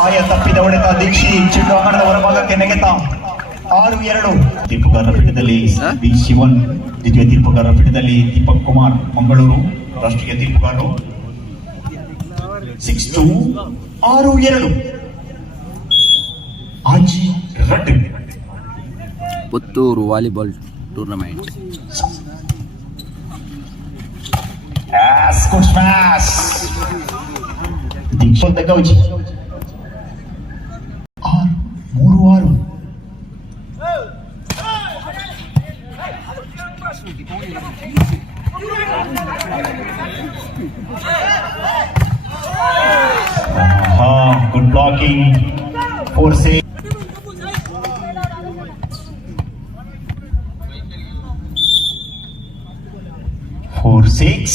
ಆಯ ತಪ್ಪಿದ ಹೊಡೆತ ದೀಕ್ಷಿ ಚೆಂಡು ಅಂಗಣದ ಹೊರಭಾಗಕ್ಕೆ ನೆಗೆತ 6-2. ತೀರ್ಪುಗಾರರ ಪೀಠದಲ್ಲಿ ಬಿ ಶಿವನ್, ದ್ವಿತೀಯ ತೀರ್ಪುಗಾರರ ಪೀಠದಲ್ಲಿ ದೀಪಕ್ ಕುಮಾರ್ ಮಂಗಳೂರು, ರಾಷ್ಟ್ರೀಯ ತೀರ್ಪುಗಾರರು. 6-2, 6-2. ಆಜಿ ರಡ್ Puttur volleyball tournament. Good smash. Dikshon the coach. 3-6. Good blocking. 4-6. 4-6.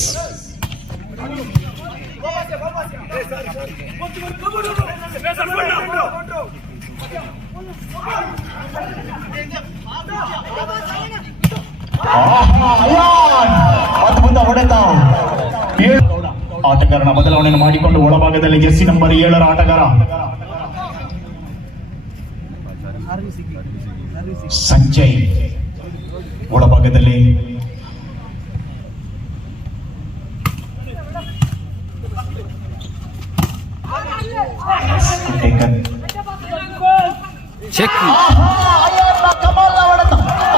ಅದ್ಭುತ ಹೊಡೆತ. ಆಟಗಾರನ ಬದಲಾವಣೆಯನ್ನು ಮಾಡಿಕೊಂಡು ಒಳಭಾಗದಲ್ಲಿ ಜೆರ್ಸಿ ನಂಬರ್ 7 ಆಟಗಾರ ಸಂಜಯ್ ಒಳಭಾಗದಲ್ಲಿ.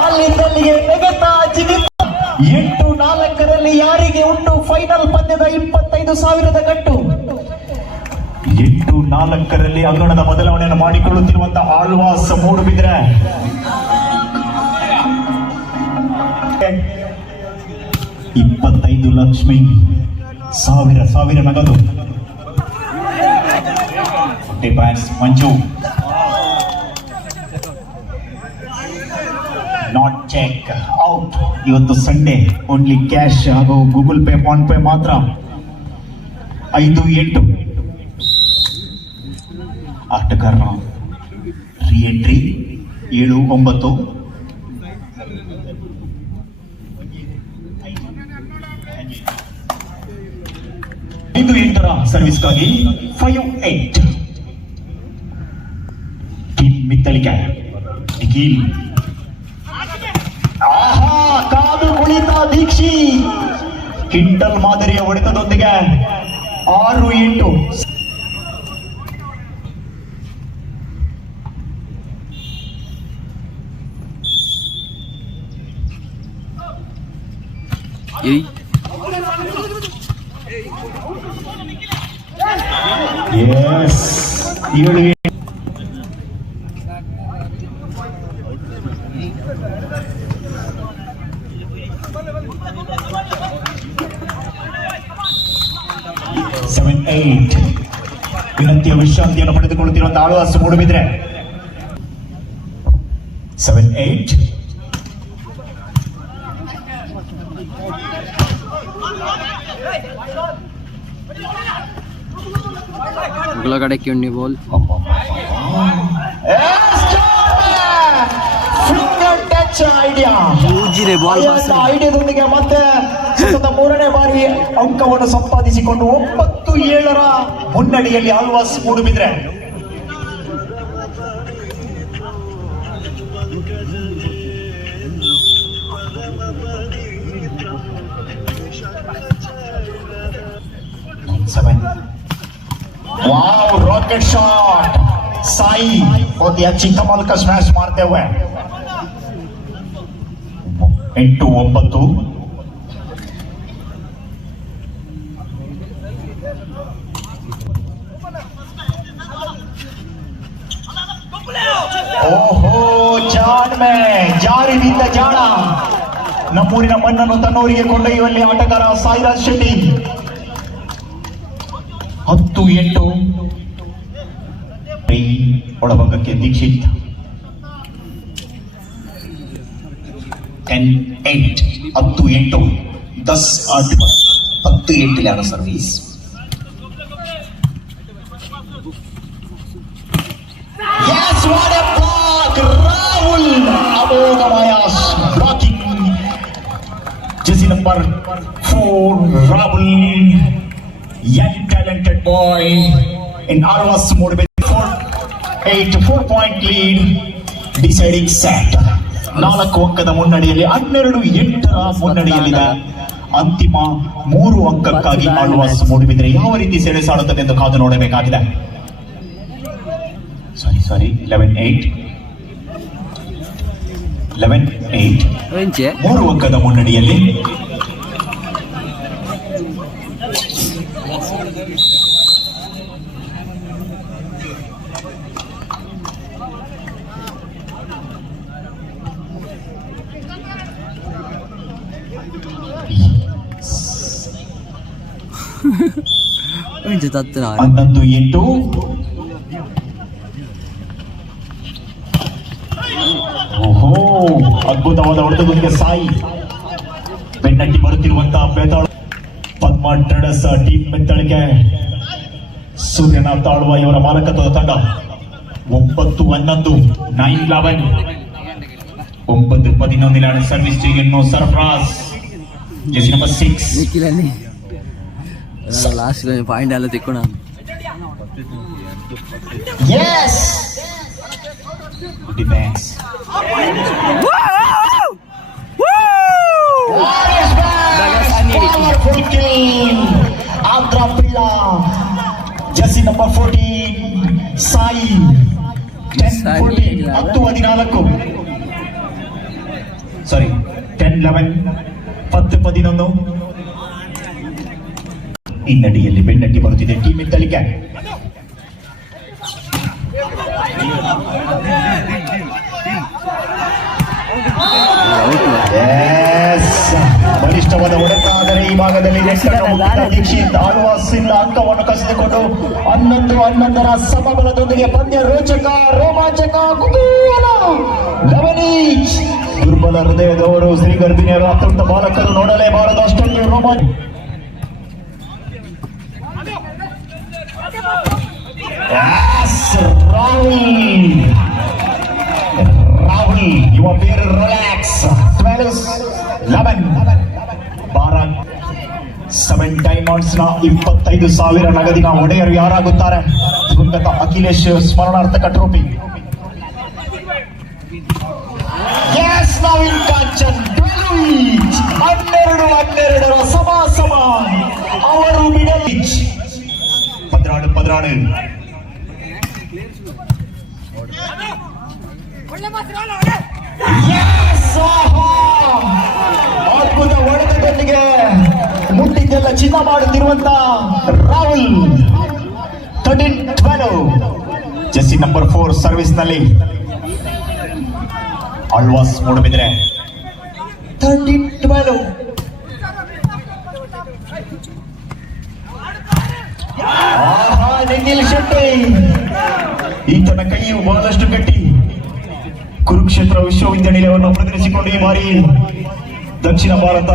ಅಲ್ಲಿಂದಲ್ಲಿಗೆ ನೆಗೆತ ಜಿಗಿತ. 8-4 ಯಾರಿಗೆ ಉಂಟು ಫೈನಲ್ ಪಂದ್ಯದ 25,000 ಕಟ್ಟು. 8-4 ಅಂಗಣದ ಬದಲಾವಣೆಯನ್ನು ಮಾಡಿಕೊಳ್ಳುತ್ತಿರುವಂತಹ ಆಳ್ವಾಸ್ ಮೂಡುಬಿದ್ರೆ 25 ಲಕ್ಷ್ಮಿ, 1000 ನಗದು. ಮಂಜು ನಾಟ್ ಚೆಕ್ ಔಟ್. ಇವತ್ತು ಸಂಡೇ ಓನ್ಲಿ ಕ್ಯಾಶ್ ಹಾಗೂ ಗೂಗಲ್ ಪೇ, ಫೋನ್ ಪೇ ಮಾತ್ರ. 5-8 ಆಟಗಾರನ ರೀ ಎಂಟ್ರಿ. 7-9 5-8 ಸರ್ವಿಸ್ಗಾಗಿ 5-8. ಮಿತ್ತಳಿಕೆ ನಿಖಿಲ್. ಕಾದು ಕುಳಿತ ದೀಕ್ಷಿ ಕಿಂಟಲ್ ಮಾದರಿಯ ಹೊಡೆತದೊಂದಿಗೆ 6-8. Yes, 7-8. 7-8 ವಿನಂತಿಯ ವಿಶ್ರಾಂತಿಯನ್ನು ಪಡೆದುಕೊಳ್ಳುತ್ತಿರುವಂತಹ ಆಳ್ವಾಸ್ ಮೂಡುಬಿದ್ರೆ. 7-8. अगला कड़े क्यों नहीं बोल ಐಡಿಯಾದೊಂದಿಗೆ ಮತ್ತೆ ಸತತ 3ನೇ ಬಾರಿ ಅಂಕವನ್ನು ಸಂಪಾದಿಸಿಕೊಂಡು 9-7 ಮುನ್ನಡೆಯಲ್ಲಿ ಆಳ್ವಾಸ್ ಮೂಡುಬಿದ್ರೆ. वाव रॉकेट शॉट. साई बहुत ही अच्छी कमाल का स्मैश मारते हुए. 8-9. ಓಹೋ ಜಾನ್ ಮೇ ಜಾರಿ ಬಿದ್ದ ಜಾಣ. ನಮ್ಮೂರಿನ ಮಣ್ಣನ್ನು ತನ್ನೂರಿಗೆ ಕೊಂಡೊಯ್ಯುವಲ್ಲಿ ಆಟಗಾರ ಸಾಯಿರಾಜ್ ಶೆಟ್ಟಿ. 10-8 ಒಳಭಾಗಕ್ಕೆ Dixit. 10-8 10-8 10-8 service. Yes, what a block! Rahul ಅಮೋಘ blocking. Jersey number 4, Rahul, young talented boy in Alwas Mudbedri. 4-point lead, deciding set. 4 ಅಂಕದ ಮುನ್ನಡೆಯಲ್ಲಿ 12-8 ಮುನ್ನಡೆಯಲ್ಲಿದೆ. ಅಂತಿಮ 3 ಅಂಕಕ್ಕಾಗಿ ಆಳ್ವಾಸ್ ಮೂಡುಬಿದ್ರೆ ಯಾವ ರೀತಿ ಸೆಣಸಾಡುತ್ತದೆ ಎಂದು ಕಾದು ನೋಡಬೇಕಾಗಿದೆ. ಸಾರಿ 11-8 3 ಅಂಕದ ಮುನ್ನಡೆಯಲ್ಲಿ ತತ್ತಿನ 11-8. ಓಹೋ, ಅದ್ಭುತವಾದ ಹೊಡೆತದೊಂದಿಗೆ ಸಾಯಿ ಬೆನ್ನಟ್ಟಿ ಬರುತ್ತಿರುವಂತಹ ಬೇತಾಳ ಪದ್ಮ ಟ್ರೇಡರ್ಸ್ ಟೀಮ್ ಮೆತ್ತಳಿಕೆ ಸೂರ್ಯನಾಥ್ ಆಳ್ವ ಇವರ ಮಾಲಕತ್ವದ ತಂಡ 9-11 9-11 9-11 ಸರ್ವಿಸ್ ಇನ್ನು ಸರ್ಫರಾಜ್ ಜೆಸಿ ನಂಬರ್ 6 ನಿಖಿಲನಿ ಲಾಸ್ಟ್ ಪಾಯಿಂಟ್ ಎಲ್ಲ ತಿಕ್ಕೋಣ. Yes! Defense. Powerful kill. Andhra Pilla. Jersey number 14. Sai. 10-14. 10-14. Sorry. 10-11. 10-11. ಹಿನ್ನಡೆಯಲ್ಲಿ ಬೆನ್ನಟ್ಟಿ ಬರುತ್ತಿದೆ ಟೀಮ್ ಇತ್ತಲಿಕೆ. ಬಲಿಷ್ಠವಾದ ಹೊಡೆತ, ಆದರೆ ಈ ಭಾಗದಲ್ಲಿ ದೀಕ್ಷಿತ್ ಆಳ್ವಾಸ್ ಇಂದ ಅಂಕವನ್ನು ಕಸಿದುಕೊಂಡು 11-11 ಸಮಬಲದೊಂದಿಗೆ ಪಂದ್ಯ ರೋಚಕ, ರೋಮಾಂಚಕ, ಕುತೂಹಲ. ಗಮನೀಶ್ ದುರ್ಬಲ ಹೃದಯದವರು ಶ್ರೀಗರ್ಭಿಣಿಯರು ಅತ್ಯಂತ ಬಾಲಕರು ನೋಡಲೇಬಾರದು ಅಷ್ಟೊಂದು ರೋಮಾಂಚ. ರಾಹುಲ್ ಯುವ ಪೇರ್ ರಿಲ್ಯಾಕ್ಸ್. 12-11 ಭಾರತ್ 7 ಡೈಮಂಡ್ಸ್ ನ 25,000 ನಗದಿನ ಒಡೆಯರು ಯಾರಾಗುತ್ತಾರೆ? ದಿವಂಗತ ಅಖಿಲೇಶ್ ಸ್ಮರಣಾರ್ಥಕ ಟ್ರೋಫಿ. ನವೀನ್ ಕಾಂಚನ್ 12-12 ಸಮ ಅವರು ಮಿಡಲ್ ಪದ್ರಾಡು ಅದ್ಭುತ ಹೊಡೆತದೊಂದಿಗೆ ಮುಟ್ಟಿದ್ದೆಲ್ಲ ಚಿನ್ನ ಮಾಡುತ್ತಿರುವಂತ ರಾಹುಲ್. 13-12 ಜೆಸಿ ನಂಬರ್ 4 ಸರ್ವಿಸ್ ನಲ್ಲಿ ಆಳ್ವಾಸ್ ಮೂಡುಬಿದ್ರೆ. 13-12 ನಿಖಿಲ್ ಶೆಟ್ಟಿ ಈತನ ಕೈಯು ಬಹಳಷ್ಟು ಗಟ್ಟಿ. ಕುರುಕ್ಷೇತ್ರ ವಿಶ್ವವಿದ್ಯಾನಿಲಯವನ್ನು ಪ್ರದರ್ಶಿಸಿಕೊಂಡು ಈ ಬಾರಿ ದಕ್ಷಿಣ ಭಾರತ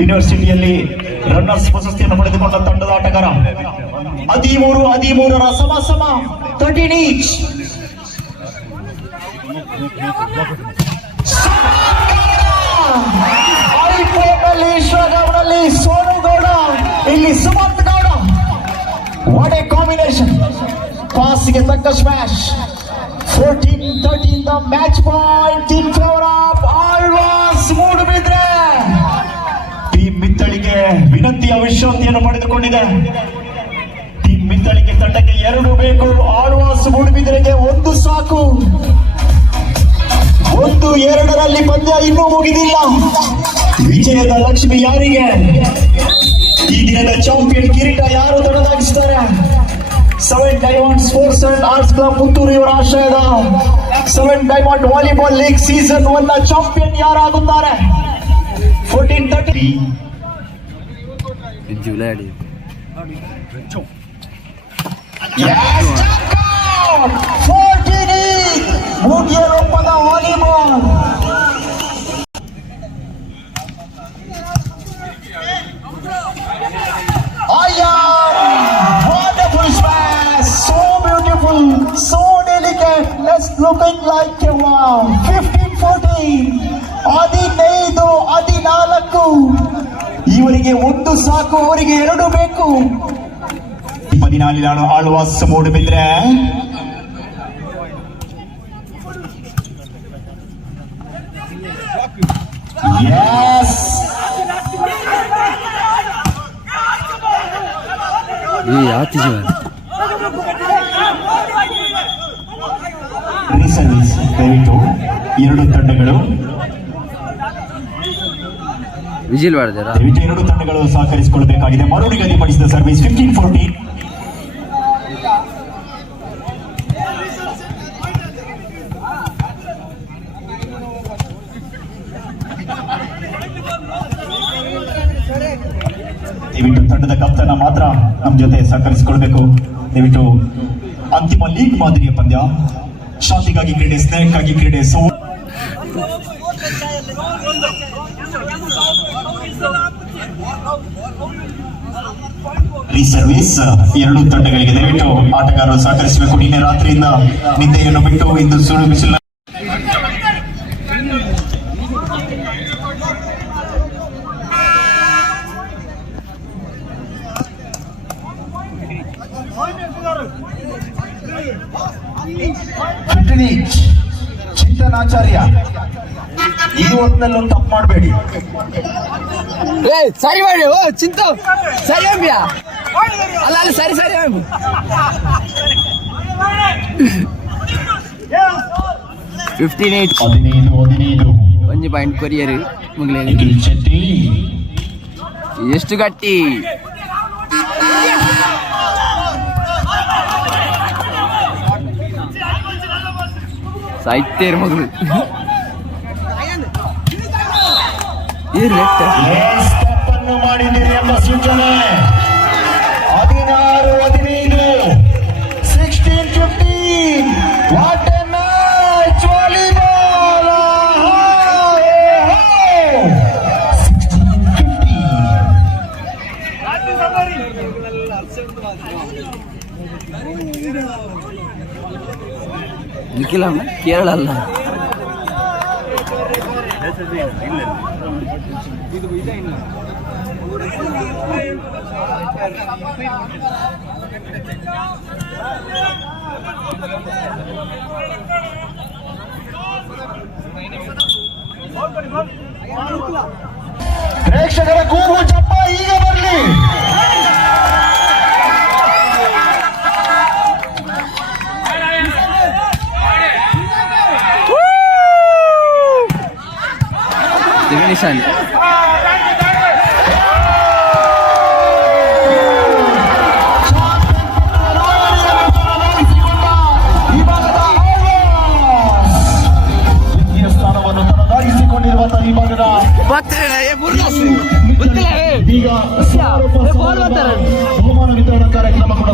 ಯೂನಿವರ್ಸಿಟಿಯಲ್ಲಿ ರನ್ನರ್ಸ್ ಪ್ರಶಸ್ತಿಯನ್ನು ಪಡೆದುಕೊಂಡ ತಂಡದ ಆಟಗಾರ. 13-13 ಸಮ 13 ಈಚ್. ಈಶ್ವರಗೌಡಲ್ಲಿ ಸೋನು ಗೌಡ, ಇಲ್ಲಿ Sumanth Gowda. What a combination. ಪಾಸ್ಗೆ ತಕ್ಕ smash. 14-13 the match point in favour of Alvas Moodbidri. Team ಮಿತ್ತಳಿಗೆ ವಿನಂತಿಯ ವಿಶ್ರಾಂತಿಯನ್ನು ಪಡೆದುಕೊಂಡಿದೆ. ಟೀಮ್ ಮಿತ್ತಳಿಗೆ ತಂಡಕ್ಕೆ 2 ಬೇಕು. ಆಳ್ವಾಸ್ ಮೂಡುಬಿದ್ರೆಗೆ 1 ಸಾಕು. 1-2ರಲ್ಲಿ ಪಂದ್ಯ ಇನ್ನೂ ಮುಗಿದಿಲ್ಲ. ವಿಜಯದ ಲಕ್ಷ್ಮಿ ಯಾರಿಗೆ? ಈ ದಿನದ ಚಾಂಪಿಯನ್ ಕಿರೀಟ ಯಾರು ದೊಡ್ಡದಾಗಿಸ್ತಾರೆ? 7 diamond sports and arts club Puttur ಇವರ ಆಶ್ರಯದ 7 diamond volleyball league season 1 champion ಯಾರಾಗುತ್ತಾರೆ? 14-13 ಜುಲೈ ಮುಗಿಯಲೊಪ್ಪದ volleyball. Wonderful smash, so beautiful, so delicate, let's looking like a wow. 15-14 14 ಇವರಿಗೆ ಒಂದು ಸಾಕು, ಅವರಿಗೆ ಎರಡು ಬೇಕು. 14 ಆಳ್ವಾಸ್ ಮೂಡುಬಿದ್ರೆ. Yes. Reservice ದಯವಿಟ್ಟು ಎರಡು ತಂಡಗಳು ವಿಜಿಲ್ ಮಾಡಿದಾರ. ದಯವಿಟ್ಟು ಎರಡು ತಂಡಗಳು ಸಹಕರಿಸಿಕೊಳ್ಳಬೇಕಾಗಿದೆ. ಮರು ನಿಗದಿಪಡಿಸಿದ ಸರ್ವಿಸ್ 15-14. ದಯವಿಟ್ಟು ತಂಡದ ಕಪ್ತಾನ ಮಾತ್ರ ನಮ್ಮ ಜೊತೆ ಸಹಕರಿಸಿಕೊಳ್ಬೇಕು. ದಯವಿಟ್ಟು ಅಂತಿಮ ಲೀಗ್ ಮಾದರಿಯ ಪಂದ್ಯ. ಶಾಂತಿಗಾಗಿ ಕ್ರೀಡೆ, ಸ್ನೇಹಕ್ಕಾಗಿ ಕ್ರೀಡೆ. ಸರ್ವಿಸ್ ಎರಡು ತಂಡಗಳಿಗೆ ದಯವಿಟ್ಟು ಆಟಗಾರರು ಸಹಕರಿಸಬೇಕು. ನಿನ್ನೆ ರಾತ್ರಿಯಿಂದ ನಿದ್ದೆಯನ್ನು ಬಿಟ್ಟು ಇಂದು ಸುಳು ಬಿಸಿಲು. ಚಿಂತನಾಚಾರ್ಯ, ಈ ಹೊತ್ತಿನಲ್ಲಿ ಒಂದು ತಪ್ಪು ಮಾಡಬೇಡಿ. ಸರಿ ಮಾಡಿ. ಓ ಚಿಂತು ಸರಿ ಅಂಬಿಯಾ ಅಲ್ಲ ಅಲ್ಲ ಸರಿ ಸರಿ 15-8 ಒಂದು ಪಾಯಿಂಟ್ ಕೊರಿಯರ್ ಮುಗಿಲ ಎಷ್ಟು ಗಟ್ಟಿ. ಸಾಹಿತ್ಯ ಮಗಳು ಮಾಡಿದ್ದೀರಿ ಎಂಬ ಸೂಚನೆ. 16-15 16-15. What A match volleyball. 16-15. ನಿಖಿಲ ಕೇರಳ ಅಲ್ಲ. ಪ್ರೇಕ್ಷಕರ ಕೂಗು ಚಪ್ಪ ಈಗ ಬರಲಿ. ನಿಶಾನ್ ಸ್ಥಾನವನ್ನು ತನ್ನದಾಗಿಸಿಕೊಂಡಿರುವಂತಹ ಈ ಭಾಗದ ಈಗ ಬಹುಮಾನ ವಿತರಣಾ ಕಾರ್ಯಕ್ರಮ ಕೂಡ